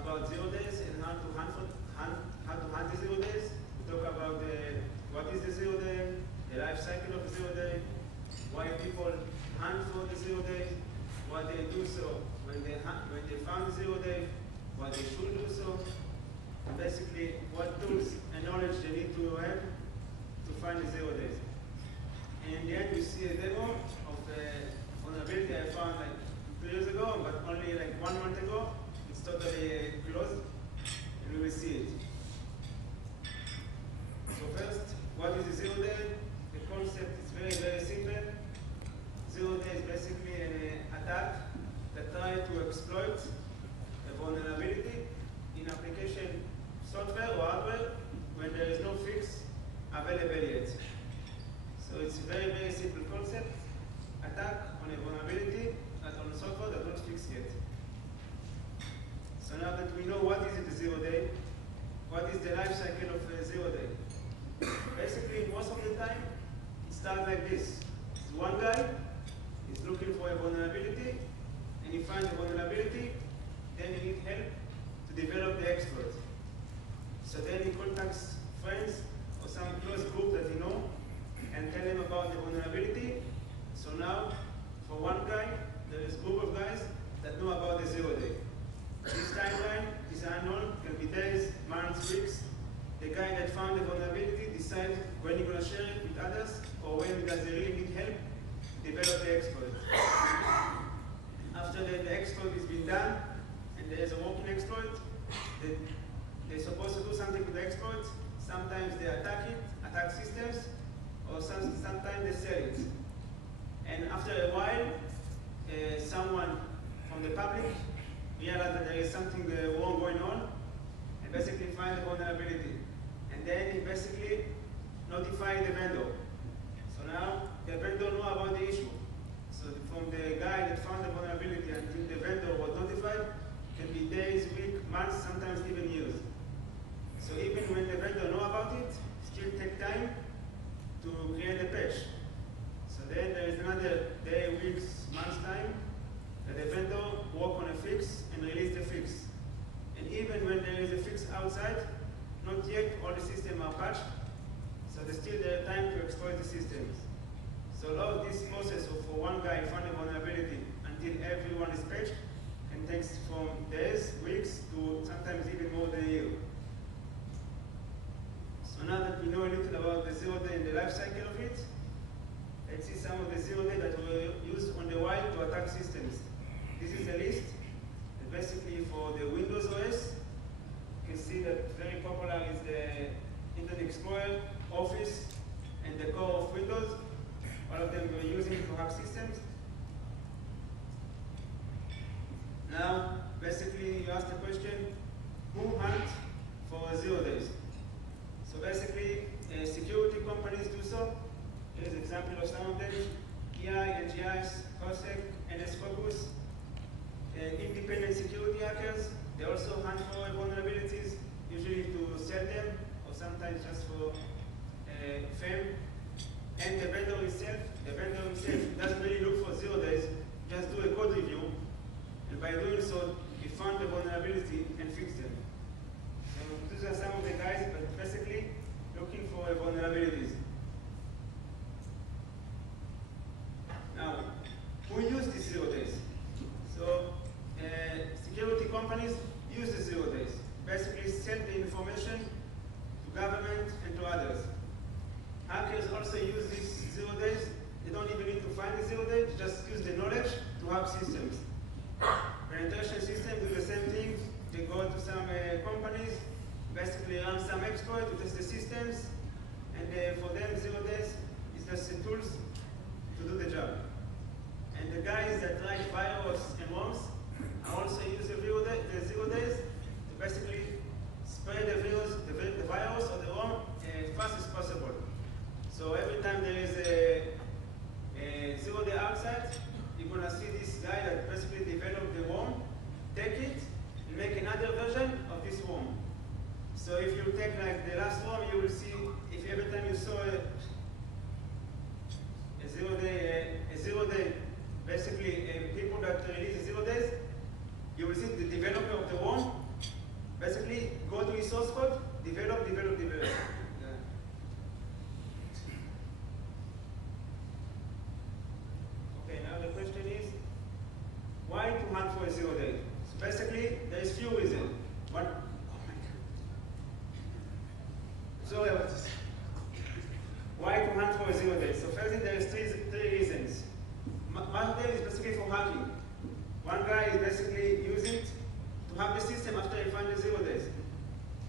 about 0 days and how to hunt the 0 days. We talk about what is the 0 day, the life cycle of the 0 day, why people hunt for the 0 days, what they do so when they found the 0 day, what they should do so, and basically what tools and knowledge they need to have to find the 0 days. And in the end, we see a demo of a vulnerability I found like 2 years ago, but only like 1 month ago. It's totally closed, and we will see it. So first, what is the 0 day? The concept is very, very simple. 0 day is basically an attack that tries to exploit a vulnerability in application software or hardware when there is no fix available yet. So it's a very, very simple concept. Attack on a vulnerability on a software that not fixed yet. So now that we know what is the 0 day, what is the life cycle of a 0 day? Basically, most of the time, it starts like this. It's one guy is looking for a vulnerability, and he finds a vulnerability, then he needs help to develop the exploit. So then he contacts friends or some close group that he knows and tell them about the vulnerability. So now, for one guy, there is a group of guys that know about the 0 day. This timeline is unknown, can be days, months, weeks. The guy that found the vulnerability decides when he's going to share it with others or when does he really need help to develop the exploit. After the exploit has been done and there is a working exploit, they're supposed to do something with the exploit. Sometimes they attack it, attack systems, or sometimes they sell it. And after a while, someone from the public realizes that there is something wrong going on and basically find the vulnerability. And then he basically notifies the vendor. So now the vendor knows about the issue. So from the guy that found the vulnerability until the vendor was notified, can be days, weeks, months, sometimes even years. So even when the vendor knows about it, still take time to create a patch. So then there is another day, weeks, months time that the vendor work on a fix and release the fix. And even when there is a fix outside, not yet all the systems are patched, so there's still there time to exploit the systems. So a lot of this process of for one guy find a vulnerability until everyone is patched can take from days, weeks, to sometimes even more than a year. So now that we know a little about the 0 day and the life cycle of it, let's see some of the 0 day that were used on the wild to attack systems. This is a list. Basically for the Windows OS, you can see that very popular is the Internet Explorer, Office, and the core of Windows. All of them were using to hack systems. Now, basically you ask the question, who hunt for 0 days? So basically, security companies do so. Here's an example of some of them. EI, NGIs, COSEC, NSFocus. Independent security hackers, they also hunt for vulnerabilities, usually to sell them, or sometimes just for fame. And the vendor himself doesn't really look for 0 days, just do a code review, and by doing so, he found the vulnerability and fixed them. So these are some of the guys, but basically looking for vulnerabilities. Now, who use these 0 days? So, security companies use the 0 days. Basically, send the information to government and to others. Hackers also use these 0 days. They don't even need to find the 0 days, just use the knowledge to hack systems. Penetration systems do the same thing. They go to some companies, basically run some exploit to test the systems, and for them 0 days is just the tools to do the job. And the guys that write virus and ROMs also use the 0 days to basically spread the virus or the ROM as fast as possible. So every time there is a 0 day outside, you're going to see this guy that basically developed the ROM, take it, and make another version of this ROM. So if you take like the last ROM, you will see if every time you saw a 0 day, basically people that release 0 days, you will see the developer of the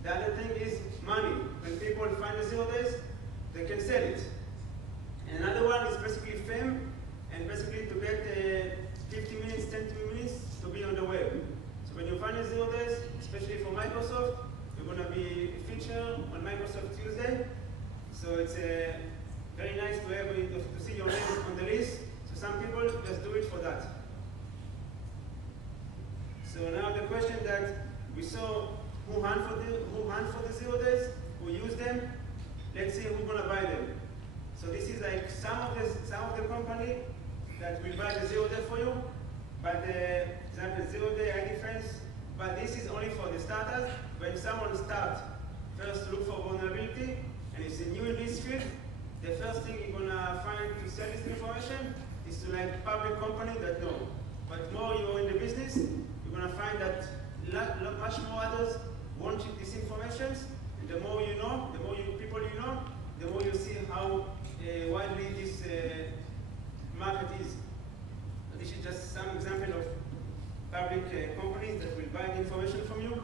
The other thing is money. When people find the 0 days, they can sell it. And another one is basically fame, and basically to get 50 minutes, 10 minutes to be on the web. So when you find the 0 days, especially for Microsoft, you're going to be featured on Microsoft Tuesday. So it's very nice to have to see your name on the list. So some people just do it for that. So now the question that we saw who hunt for the 0 days, who use them. Let's see who's going to buy them. So this is like some of the company that will buy the 0 day for you. But the example 0 day iDefense. But this is only for the starters. When someone starts first to look for vulnerability and is new in this field, the first thing you're gonna find to sell this information is to like public company that know. But more you're in the business, you're gonna find that much more others want this information. And the more you know, the more people you know, the more you see how widely this market is. So this is just some example of public companies that will buy the information from you.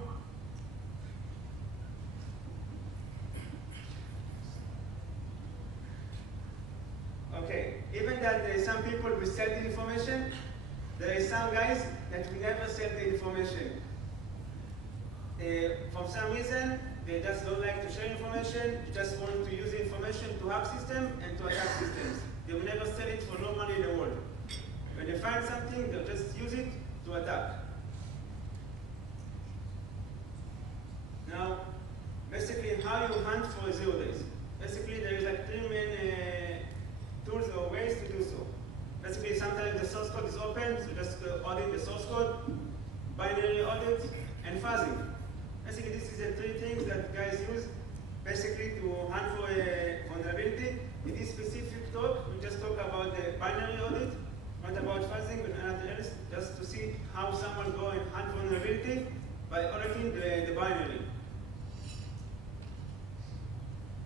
Okay, even that some people will sell the information, there is some guys that will never sell the information. For some reason, they just don't like to share information, just want to use the information to hack systems and to attack systems. They will never sell it for no money in the world. When they find something, they'll just use it to attack. Now, basically how you hunt for 0 days. Basically, there is like 3 main tools or ways to do so. Basically, sometimes the source code is open, so just audit the source code, binary audit, and fuzzing. Basically, this is the 3 things that guys use basically to hunt for a vulnerability. In this specific talk, we just talk about the binary audit, not about fuzzing, but nothing else, just to see how someone go and hunt vulnerability by auditing the binary.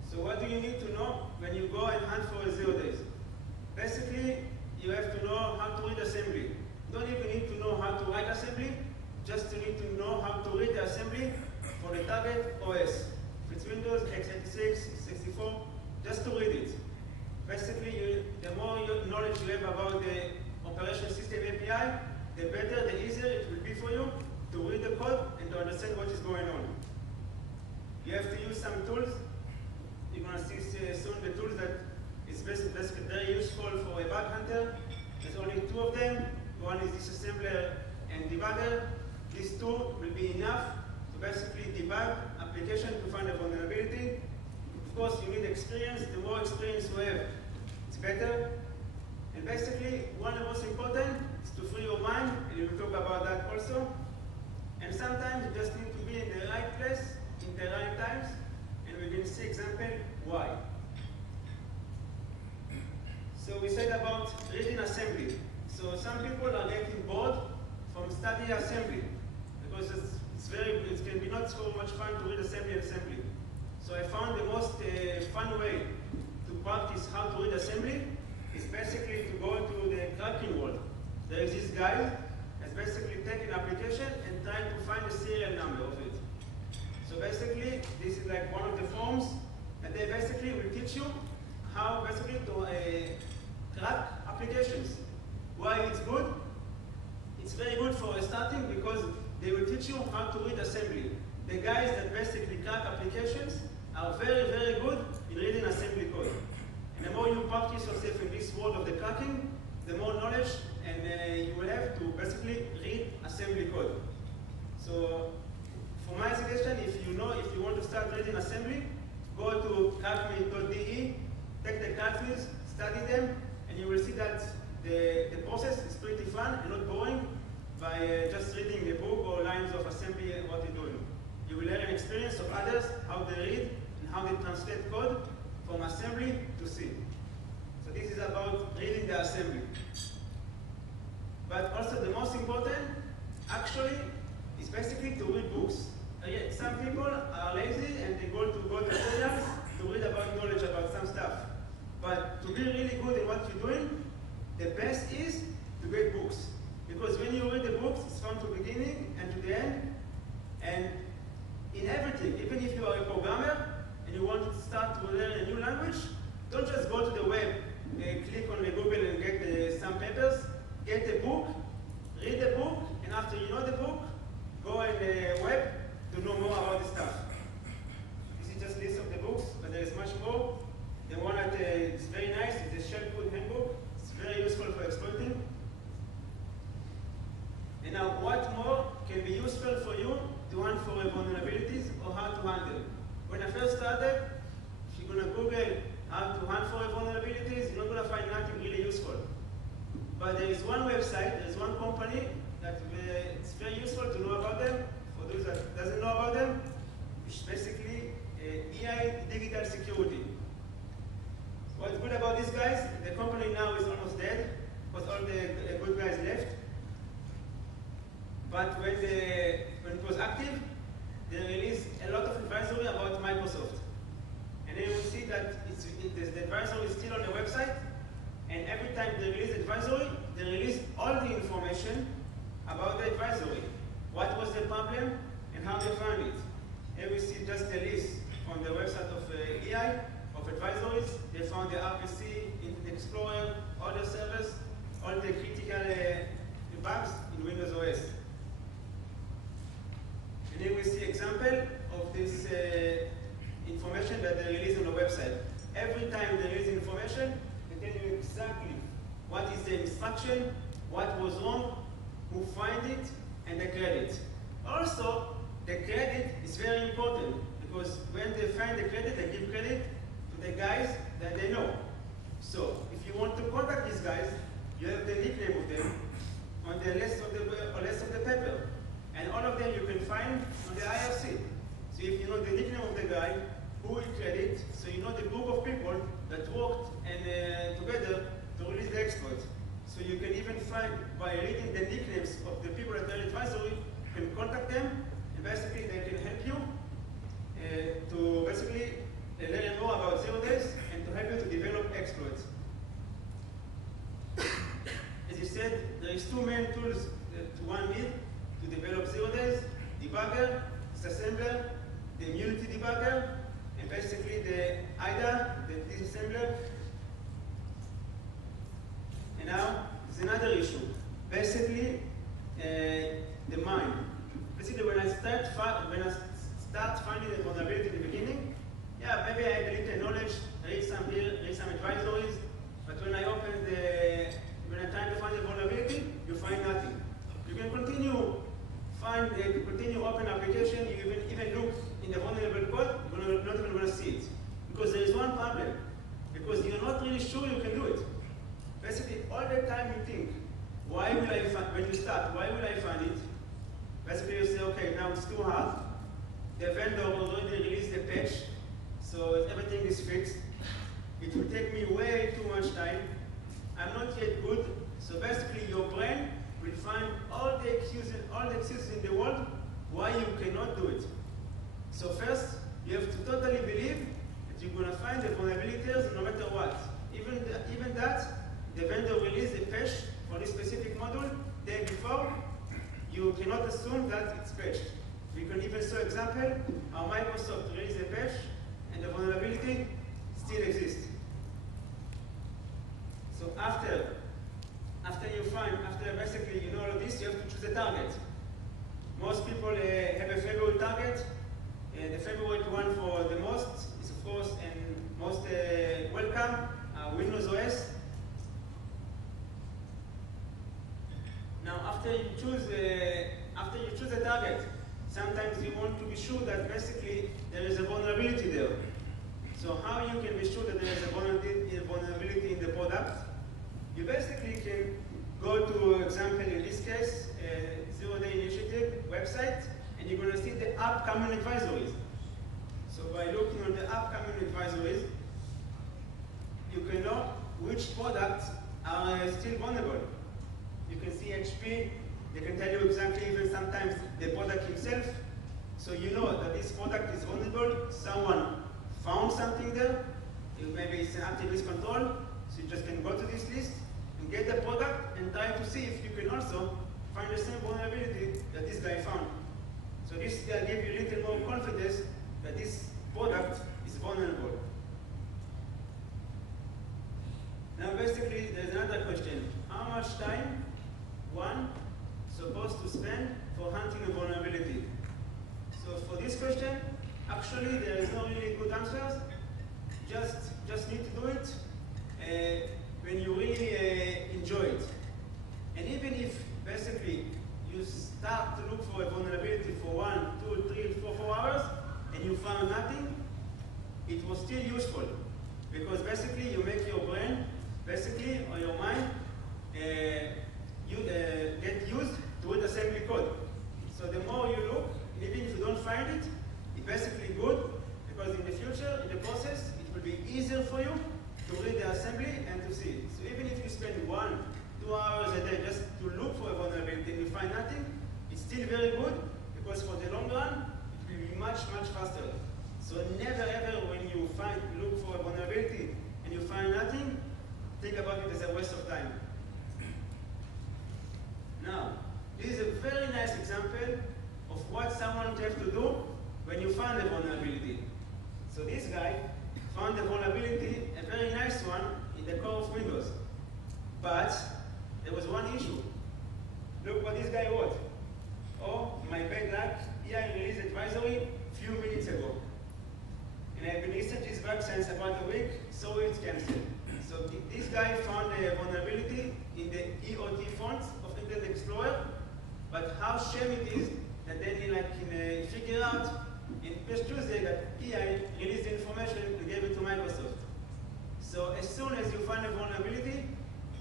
So what do you need to know when you go and hunt for 0 days? Basically, you have to know how to read assembly. You don't even need to know how to write assembly, just you need to know how to read the assembly for the target OS. If it's Windows, x86, 64, just to read it. Basically, the more knowledge you have about the operation system API, the better, the easier it will be for you to read the code and to understand what is going on. You have to use some tools. You're going to see soon the tools that is basically very useful for a bug hunter. There's only 2 of them. One is disassembler and debugger. These 2 will be enough to basically debug application to find a vulnerability. Of course, you need experience. The more experience you have, it's better. And basically, one of the most important is to free your mind, and we will talk about that also. And sometimes you just need to be in the right place, in the right times, and we will see example why. So we said about reading assembly. So some people are getting bored from studying assembly because it can be not so much fun to read assembly. So I found the most fun way to practice how to read assembly is basically to go to the cracking world. There is this guy that's basically taking an application and trying to find the serial number of it. So basically, this is like one of the forms, and they basically will teach you how basically to crack applications. Why it's good? It's very good for starting because they will teach you how to read assembly. The guys that basically crack applications are very, very good in reading assembly code. And the more you practice yourself in this world of the cracking, the more knowledge and you will have to basically read assembly code. So for my suggestion, if you want to start reading assembly, go to crackme.de, take the classes, study them, and you will see that the process is pretty fun and not boring by just reading a book or lines of assembly and what you're doing. You will learn an experience of others, how they read and how they translate code from assembly to C. So this is about reading the assembly. But also the most important, actually, is basically to read books. Some people are lazy and they go to tutorials to read about knowledge about some stuff. But to be really good in what you're doing, the best is to read books. Because when you read the books, it's from the beginning and to the end. And in everything, even can be useful for you to hunt for vulnerabilities or how to handle. When I first started, if you're going to Google how to hunt for vulnerabilities, you're not going to find nothing really useful. But there is one website, there is one company that it's very useful to know about them. For those that doesn't know about them, it's basically EI Digital Security. What's good about these guys, the company now is almost dead because all the good guys left. But when it was active, they released a lot of advisory about Microsoft. And then you will see that the advisory is still on the website, and every time they release advisory, they release all the information about the advisory. What was the problem and how they found it. Here we see just a list from the website of EI, of advisories. They found the RPC, Internet Explorer, other servers, all the critical bugs in Windows OS. And here we see example of this information that they release on the website. Every time they release information, they tell you exactly what is the instruction, what was wrong, who find it, and the credit. Also, the credit is very important because when they find the credit, they give credit to the guys that they know. So, if you want to contact these guys, you have the nickname of them on the list of the paper. And all of them you can find on the IRC. So if you know the nickname of the guy, who he credit, so you know the group of people that worked and together to release the exploit. So you can even find, by reading the nicknames of the people that are advisory, you can contact them, and basically they can help you to basically learn more about 0 days and to help you to develop exploits. As you said, there is two main tools to one need to develop 0 days: debugger, disassembler, the immunity debugger, and basically the IDA, the disassembler. And now, there's another issue. Basically, the mine. Basically, when I start finding the vulnerability in the beginning, yeah, maybe I had a little knowledge, read some here, read some advisories, but when I try to find the vulnerability, you find nothing. You can continue open application, you even look in the vulnerable code, you're not even going to see it. Because there is one problem. Because you're not really sure you can do it. Basically, all the time you think, why will I find, when you start, why will I find it? Basically, you say, okay, now it's too hard. The vendor already released the patch, so everything is fixed. It will take me way too much time. I'm not yet good. So basically, your brain will find all the excuses in the world why you cannot do it. So first, you have to totally believe that you're going to find the vulnerabilities no matter what. Even that, the vendor released a patch for this specific module the day before, you cannot assume that it's patched. We can even show example how Microsoft released a patch and the vulnerability still exists. So after basically you know all of this, you have to choose a target. Most people have a favorite target. The favorite one for the most is, of course, and most welcome, Windows OS. Now, after you choose a target, sometimes you want to be sure that basically there is a vulnerability there. So how you can be sure that there is a vulnerability in the product? You basically can go to, example, in this case, 0 Day Initiative website, and you're going to see the upcoming advisories. So by looking on the upcoming advisories, you can know which products are still vulnerable. You can see HP, they can tell you exactly even sometimes the product himself. So you know that this product is vulnerable, someone found something there, maybe it's an active risk control, so you just can go to this list and get the product and try to see if you can also find the same vulnerability that this guy found. So this will give you a little more confidence that this product is vulnerable. Now basically there's another question. How much time one supposed to spend for hunting a vulnerability? So for this question, actually there is no really good answers. Just need to do it when you really enjoy it. And even if basically you start to look for a vulnerability for 1, 2, 3, 4 hours, and you found nothing, it was still useful. Because basically you make your brain, basically, or your mind, get used to read assembly code. So the more you look, even if you don't find it, it's basically good, because in the future, in the process, it will be easier for you to read the assembly and to see it. So even if you spend 1, 2 hours a day just to look for a vulnerability and you find nothing, it's still very good, because for the long run, it will be much, much faster. So never ever when you look for a vulnerability and you find nothing, think about it as a waste of time. Now, this is a very nice example of what someone would have to do when you find a vulnerability. So this guy found a vulnerability, a very nice one, in the core of Windows. But there was one issue. Look what this guy wrote. Oh, my bad luck, EI released advisory few minutes ago. And I've been listening to this bug since about a week, so it's cancelled. So this guy found a vulnerability in the EOT fonts of Internet Explorer, but how shame it is that then he figure out in Patch Tuesday that EI released the information and gave it to Microsoft. So as soon as you find a vulnerability,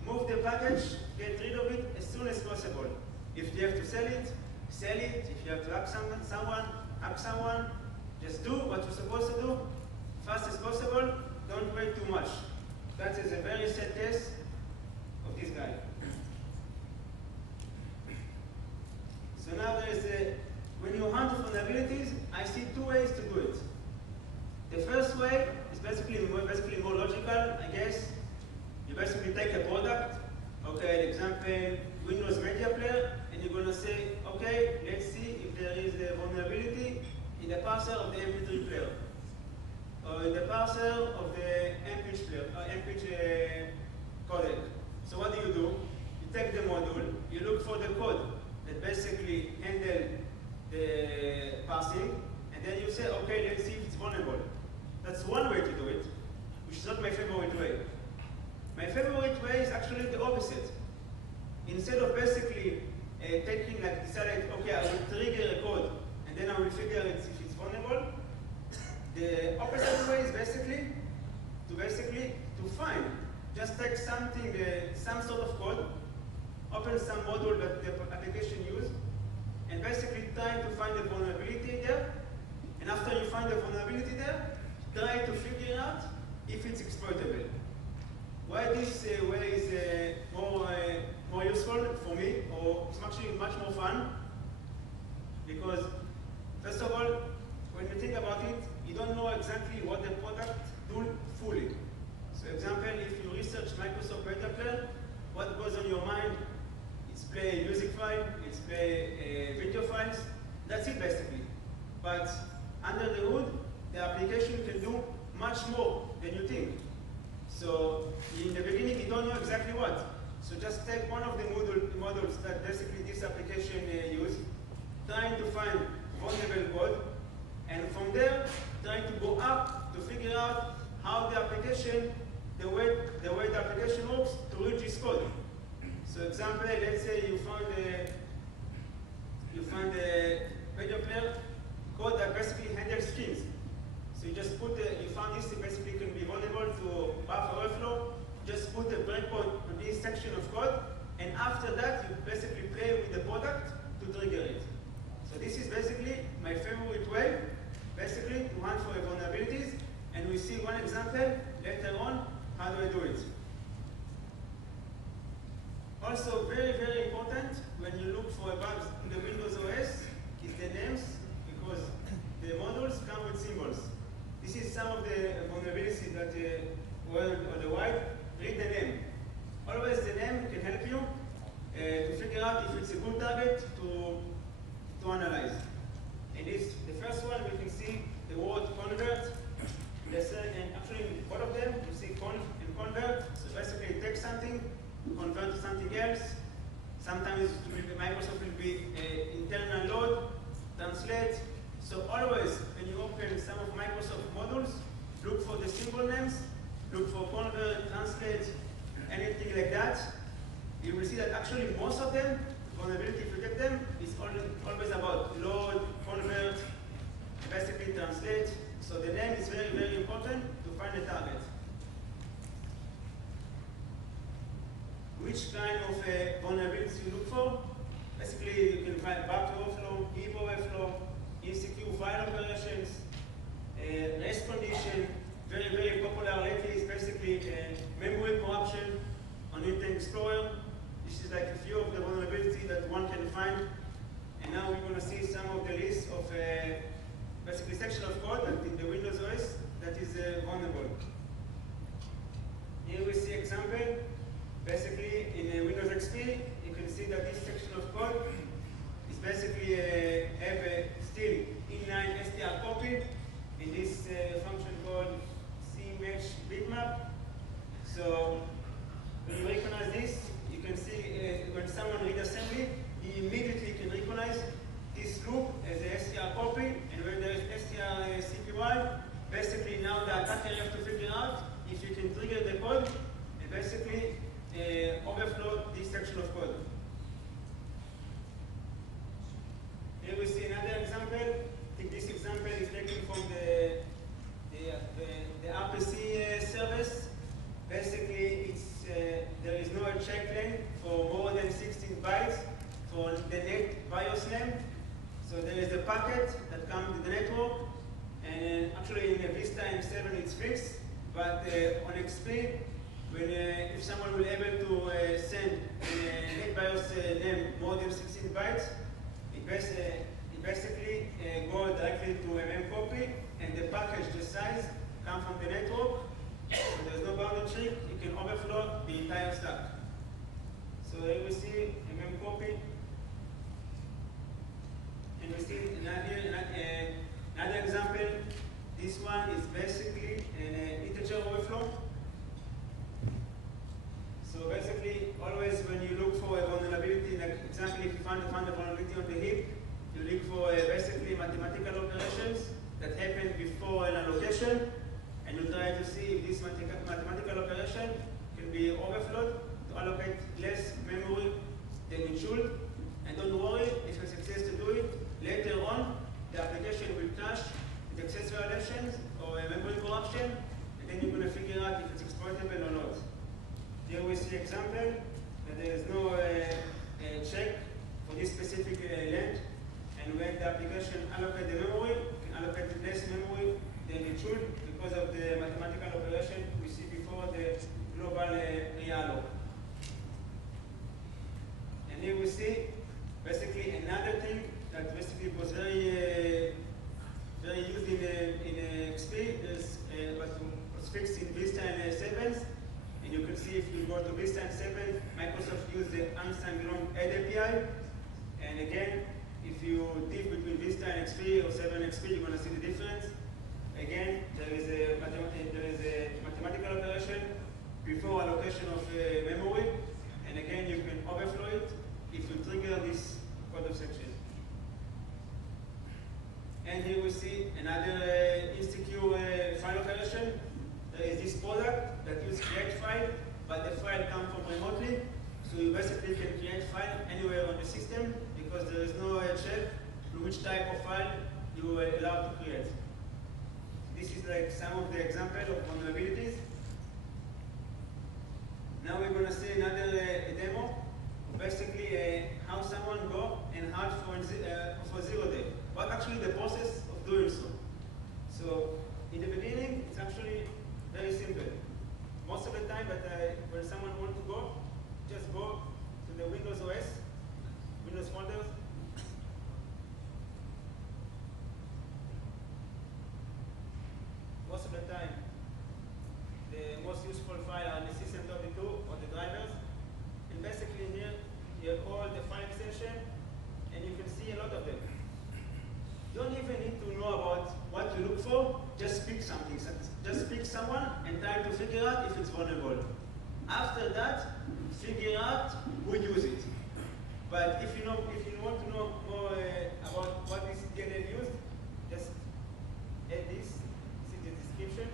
move the package, get rid of it as soon as possible. If you have to sell it, sell it. If you have to hack someone, just do what you're supposed to do, fast as possible, don't wait too much. That is a very sad case of this guy. So now when you hunt vulnerabilities, I see 2 ways to do it. The first way is basically more logical, I guess. You basically take a product, okay, example, Windows Media Player, and you're gonna say, okay, let's see if there is a vulnerability in the parser of the MP3 player, or in the parser of the MPEG codec. So what do? You take the module, you look for the code that basically handle the parsing, and then you say, okay, let's see if it's vulnerable. That's one way to do it, which is not my favorite way. My favorite way is actually the opposite. Instead of basically deciding, okay, I will trigger a code, and then I will figure if it's vulnerable, the opposite way is basically to find. Just take something, some sort of code, open some module that the application uses, and basically try to find the vulnerability there. And after you find the vulnerability there, try to figure out if it's exploitable. Why this way is more useful for me, or it's actually much more fun? Because first of all, when you think about it, you don't know exactly what the product do fully. So example, if you research Microsoft Media Player, what goes on your mind? It's play music file, it's play video files, that's it basically. But under the hood, the application can do much more than you think. So in the beginning, you don't know exactly what. So just take one of the modules that basically this application uses, trying to find vulnerable code, and from there, trying to go up to figure out how the application, the way the application works to read this code. So example, let's say you find a video player code that basically handles skins. So you just you found this basically can be vulnerable to buffer overflow. Just put a breakpoint on this section of code, and after that, you basically play with the product to trigger it. So this is basically my favorite way, basically to hunt for vulnerabilities, and we see one example later on. How do I do it? Also, very, very important when you look for bugs in the Windows OS is the names, because the modules come with symbols. This is some of the vulnerabilities that were on the right. Read the name. Always the name can help you to figure out if it's a good target to analyze. And the first one, we can see the word convert. And actually, in all of them, you see conv and convert. So basically, it takes something, convert to something else. Sometimes Microsoft will be internal load, translate. So always, when you open some of Microsoft modules, look for the symbol names, look for convert, translate, anything like that. You will see that actually most of them, vulnerability, if you get them, is always about load, convert, basically translate. So the name is very, very important to find the target. Which kind of vulnerabilities you look for? Basically, you can find back overflow, heap overflow, insecure file operations, rest condition. Very, very popular lately is basically memory corruption on Internet Explorer. This is like a few of the vulnerabilities that one can find. And now we're going to see some of the list of basically section of code that in the Windows OS that is vulnerable. Here we see example. Basically, in Windows XP, you can see that this section of code is basically have a still inline str copy in this function called cmatch bitmap. So when you recognize this, you can see when someone reads assembly, he immediately can recognize this loop as a str copy, and when there is strcpy, basically now the attacker has to figure out if you can trigger the code and basically overflow this section of code. Here we see another example. I think this example is taken from the RPC service. Basically, there is no check length for more than 16 bytes for the net BIOS name. So there is a packet that comes with the network, and actually in Vista and 7 it's fixed, but on XP, when if someone will able to send net BIOS name more than 16 bytes, it basically goes directly to a mem copy, and the package, the size, comes from the network. So there's no boundary trick, you can overflow the entire stack. So here we see a mem copy, and we see another example. This one is basically an integer overflow. So basically, always when you look for a vulnerability, like example, if you find a vulnerability on the heap, you look for basically mathematical operations that happen before an allocation, and you try to see if this mathematical operation can be overflowed to allocate less memory than it should. And don't worry, if you succeed to do it, later on, the application will cache with access violations or a memory corruption, and then you're going to figure out if it's exploitable or not. Here we see example that there is no check for this specific length, and when the application allocates the memory, it can allocate less memory than it should because of the mathematical operation we see before the global realloc. And here we see basically another thing that basically was very used in XP, but was fixed in Vista and 7. And you can see if you go to Vista and 7, Microsoft used the unsigned add API. And again, if you diff between Vista and XP or 7 XP, you're going to see the difference. Again, there is a mathematical operation before allocation of memory. And again, you can overflow it if you trigger this code of section. And here we see another insecure file operation. There is this product that uses create file, but the file comes from remotely. So you basically can create file anywhere on the system because there is no check to which type of file you are allowed to create. This is like some of the examples of vulnerabilities. Now we're going to see another demo of basically how someone go and hard for 0 day. What actually the process of doing so. So in the beginning, it's actually very simple. Most of the time, when someone wants to go, just go to the Windows OS, Windows folders. Most of the time, the most useful file are the system.32 or the drivers. And basically here, you have all the file extension, and you can see a lot of them. You don't even need to know about what you look for, just pick something. Just pick someone and try to figure out if it's vulnerable. After that, figure out who uses it. But if you want to know more about what this DLL used, just add this. See the description.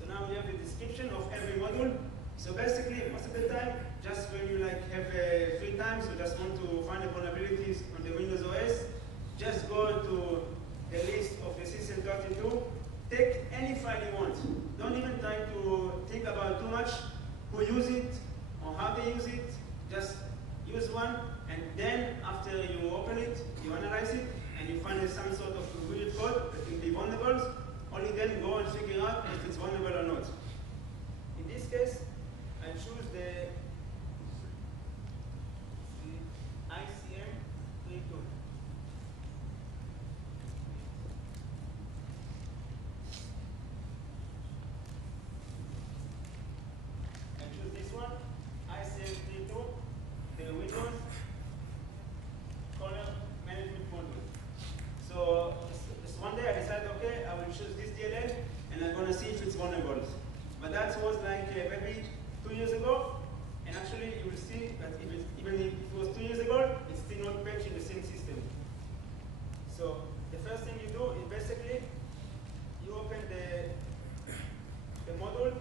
So now we have the description of every module. basically, most of the time, just when you like have free time, so just want to find the vulnerabilities on the Windows OS, just go to the list of the SyScan'11, take any file you want. Don't even try to think about too much who use it or how they use it. Just use one, and then after you open it, you analyze it, and you find some sort of weird code that can be vulnerable. Only then go and figure out if it's vulnerable or not. In this case, I choose the SyScan'11. I choose this one, SyScan'11, the Windows color management module. So one day I decided, okay, I will choose this DLL, and I'm going to see if it's vulnerable. But that was like maybe 2 years ago, and actually you will see that even if it was 2 years ago, it's still not patched in the same system. So the first thing you do is basically you open the module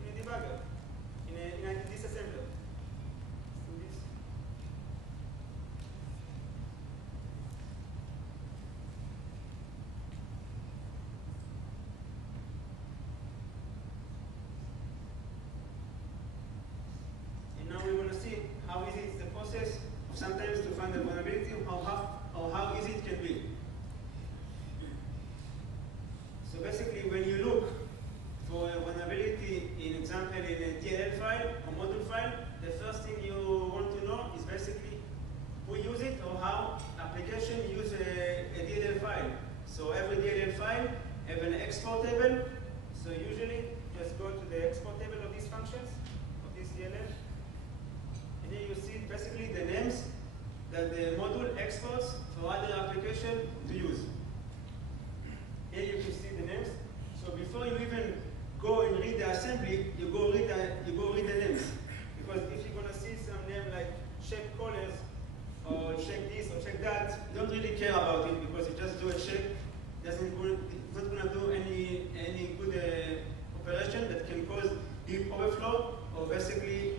in a debugger, in a disassembler. So this. And now we're going to see how easy it's the process of sometimes to find the vulnerability, or how easy it can be. So basically, when you look for a vulnerability, in example, in a DLL file or module file, the first thing you want to know is basically who use it or how application use a DLL file. So every DLL file have an export table. So usually, just go to the export table of these functions, of this DLL. And then you see basically the names that the module exports for other application to use. Here you can see the names. So before you even go and read the assembly, you go read the names. Because if you're going to see some name like check colors, or check this, or check that, you don't really care about it because you just do a check. It's not going to do any good operation that can cause deep overflow, or basically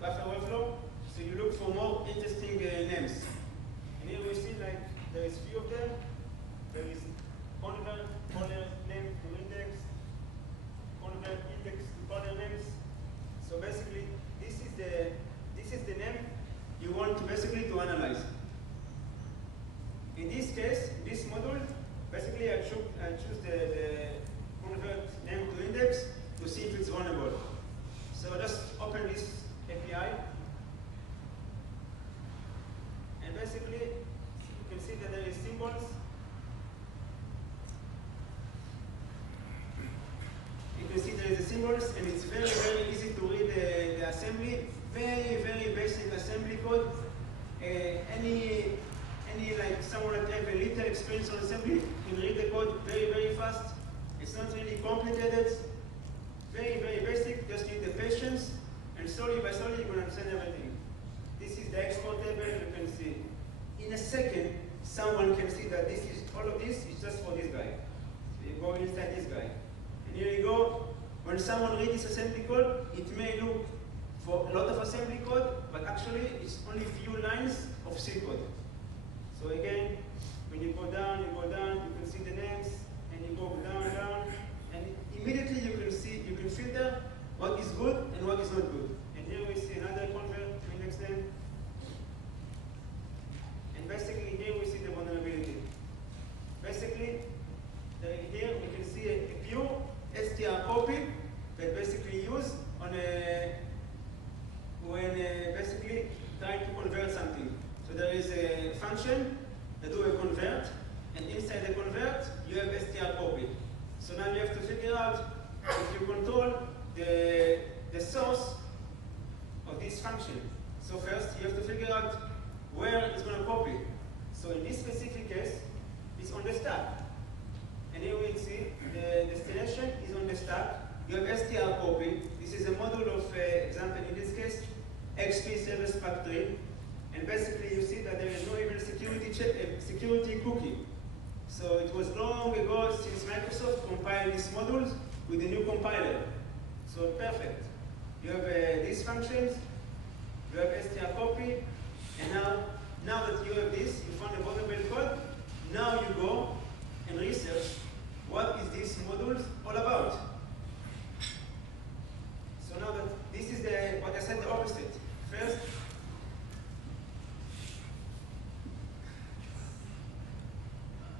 buffer overflow. So you look for more interesting names. And here we see like there is few of them. There is convert color name to index, convert index to color names. So basically, this is the name you want to basically to analyze. In this case, this module, basically I choose the convert name to index to see if it's vulnerable. So just open this API, and basically you can see that there is symbols. You can see there is a symbols, and it's very, very easy to read the assembly. Very, very basic assembly code. Any like someone that have a little experience on assembly can read the code very, very fast. It's not really complicated. Very, very basic. Just need the patience, and slowly by slowly you're going to understand everything. This is the export table. You can see in a second someone can see that all of this is just for this guy. So you go inside this guy. And here you go. When someone reads this assembly code, it may look for a lot of assembly code, but actually it's only few lines of C code. So again, when you go down, you can see the names, and you go down, and immediately you can filter what is good and what is not good. And here we see another convert to index name. And basically here we see the vulnerability. Basically, here we can see a pure str copy that basically used on when basically trying to convert something. So there is a function that do a convert, and inside the convert you have str copy. So now you have to figure out if you control the source of this function. So first you have to figure out where it's going to copy. So in this specific case, it's on the stack. And here we see the destination is on the stack. You have str copy. This is a module of example, in this case, XP service pack 3. And basically you see that there is no even security cookie. So it was long ago since Microsoft compiled these modules with a new compiler. So perfect. You these functions, you have str copy, and now that you have this, you found a vulnerable code, now you go and research what is this module all about. So now that this is what I said, the opposite. First,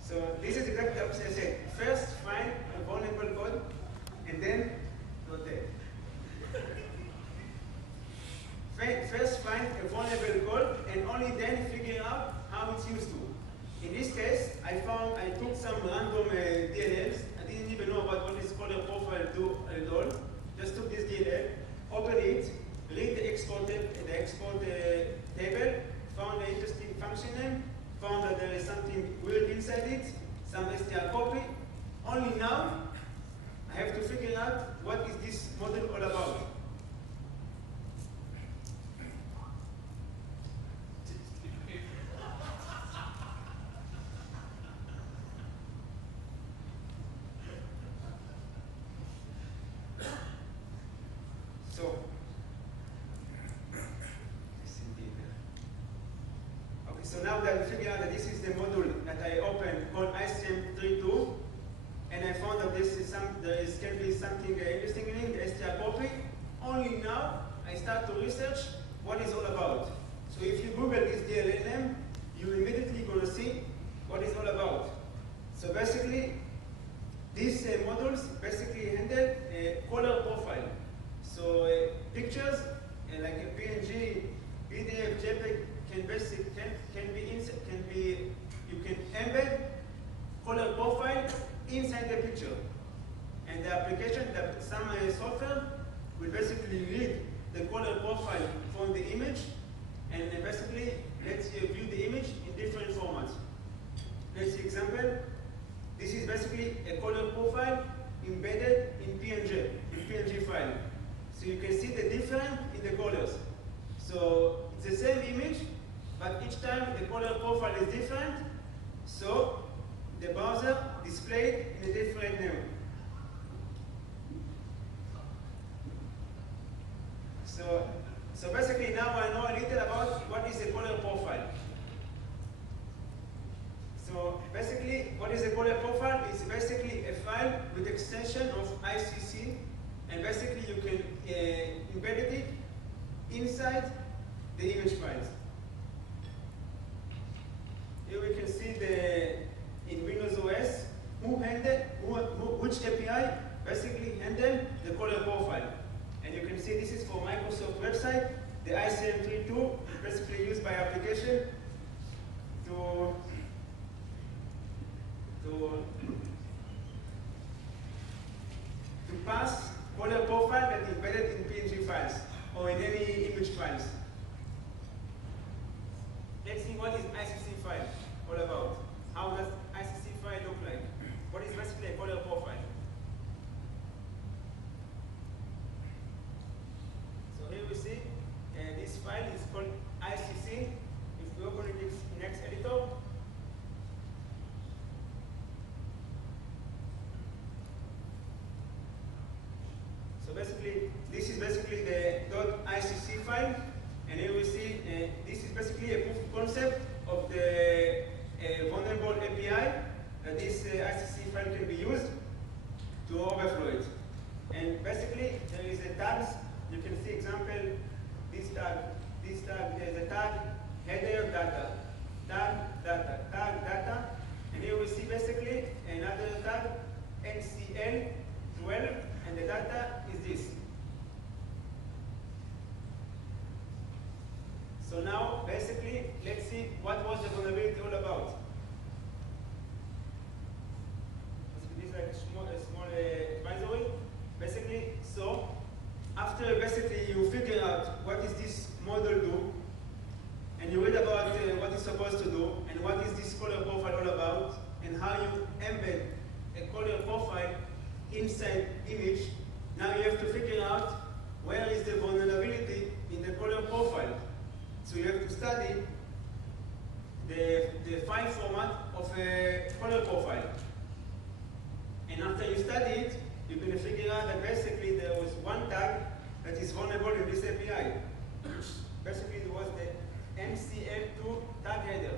so this is exactly the opposite I said. First, find a vulnerable code, and then rotate. First, find a vulnerable code, and only then figure out how it's used to. In this case, I took some random DLLs. I didn't even know about what this caller profile do at all. Just took this DLL, opened it, read the export table, found an interesting function name, found that there is something weird inside it, some str copy. Only now, I have to figure out what is this model all about. So now that I figured out that this is the module that I opened called SyScan'11 and I found that there can be something interesting in it, the str copy. Only now I start to research what it's all about. So if you Google this DLL name, you're immediately going to see what it's all about. So basically, these modules basically handle a color profile. So pictures like a PNG, PDF, JPEG you can embed color profile inside the picture, and the application, some software will basically read the color profile from the image, and basically lets you view the image in different formats. Let's see example. This is basically a color profile embedded in PNG file. So you can see the difference in the colors. So it's the same image, but each time the color profile is different, so the browser displayed in a different name. So basically now I know a little about what is a color profile. So basically, what is a color profile? It's basically a file with extension of ICC, and basically you can embed it inside the image files. Here we can see in Windows OS which API basically handle the color profile. And you can see this is for Microsoft website. The SyScan'11 is basically used by application to pass color profile that is embedded in PNG files or in any image files. Let's see what is ICC file all about. How does ICC file look like? What is basically a color profile? So here we see this file is called ICC. If we open it in next editor, so basically this is basically the .ICC file. And here we see this is basically a proof of concept of the vulnerable API that this ICC file can be used to overflow it. And basically there is a tags. You can see example, this tag, there's a tag, header data, tag data, and here we see basically another tag, NCL12, and the data is this. So now, basically, let's see what was the vulnerability all about. This is like a small advisory. Basically, so after basically you figure out what is this model do, and you read about what it's supposed to do, and what is this color profile all about, and how you embed a color profile inside image, now you have to figure out where is the vulnerability in the color profile. So you have to study the calling this API, which basically was the MCL2 tag header.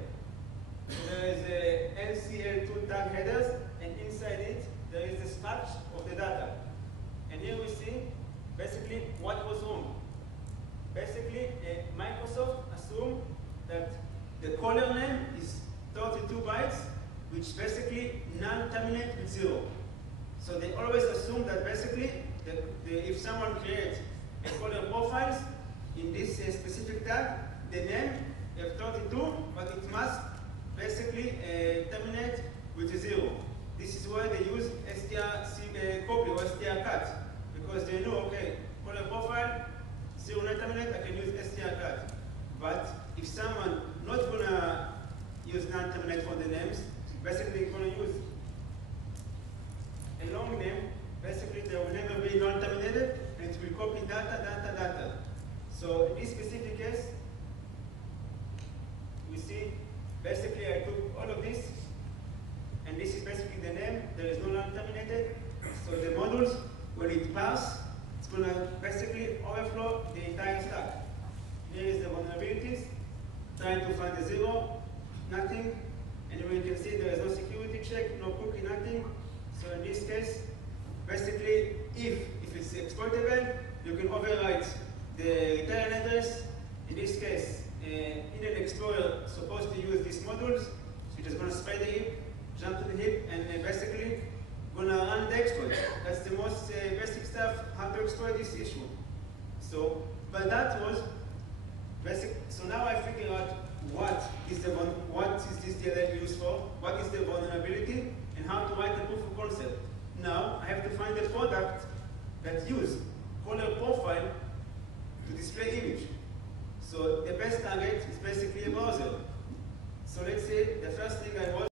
There is a MCL2 tag headers, and inside it there is a struct of the data. And here we see basically what was wrong. Basically, Microsoft assumed that the caller name is 32 bytes, which basically non-terminate with 0. So they always assume that basically, if someone creates a caller profiles in this specific tag, the name is 32, but it must basically terminate with a 0. This is why they use str copy or str cut, because they know, okay, caller profile, 0 not terminate, I can use str cut. But if someone not gonna use non-terminate for the names, basically gonna use a long name, basically there will never be non-terminated, and it will copy data. So in this specific case, we see basically I took all of this, and this is basically the name. There is no non-terminated. So the modules, when it passes, it's going to basically overflow the entire stack. Here is the vulnerabilities, trying to find the 0, nothing. And you can see there is no security check, no cookie, nothing. So in this case, basically, if it's exploitable, you can overwrite the return address. In this case, Internet Explorer is supposed to use these modules, so it is going to spray the heap, jump to the heap, and basically going to run the exploit. That's the most basic stuff, how to exploit this issue. So, but that was basic. So now I figure out what is this DLL used for, what is the vulnerability, and how to write the proof of concept. Now I have to find a product that uses caller profile to display image. So the best target is basically a browser. So let's say the first thing I was